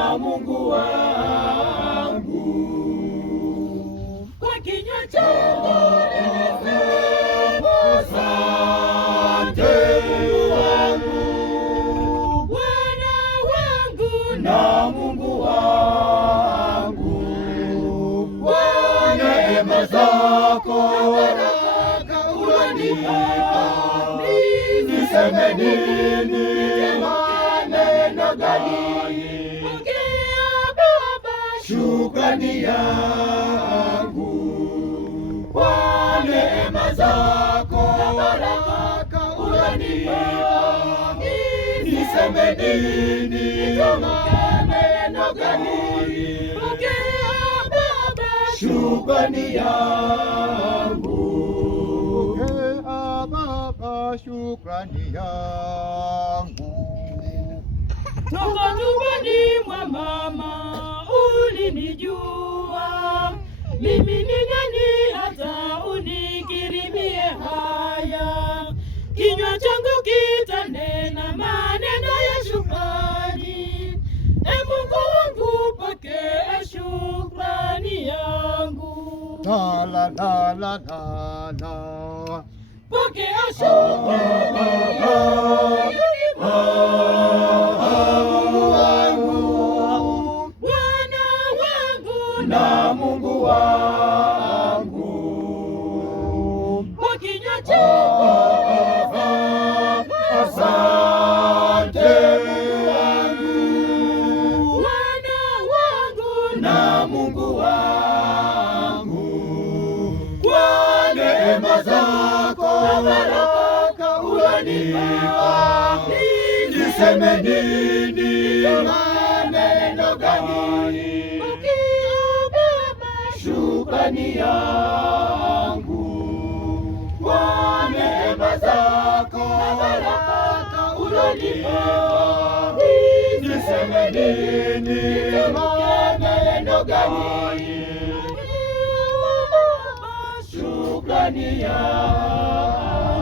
na Mungu wangu. Kwa kinywa changu nilisema asante Mungu wangu, Bwana wangu na Mungu wangu. Kwa neema zako ulonipa, niseme nini? Maneno gani? Pokea Baba shukrani yangu. Kwa neema zako baraka ulonipa, niseme nini? Maneno gani? Pokea Baba shukrani yangu. Shukrani yangu. Toka tumboni mwa mama ulinijua, mimi ni nani hata unikirimie haya. Kinywa changu kitanena maneno ya shukrani. E Mungu wangu, pokea shukrani yangu. La la la la la la. Pokea shukrani wangu, Bwana wangu na Mungu wangu. Kwa kinywa changu asante wangu, Bwana wangu na Mungu wangu. Kwa neema zako baraka ulonipa, niseme nini? Maneno gani? Pokea Baba shukrani yangu. Kwa neema zako baraka ulonipa, niseme nini? Maneno gani? Shukrani yangu.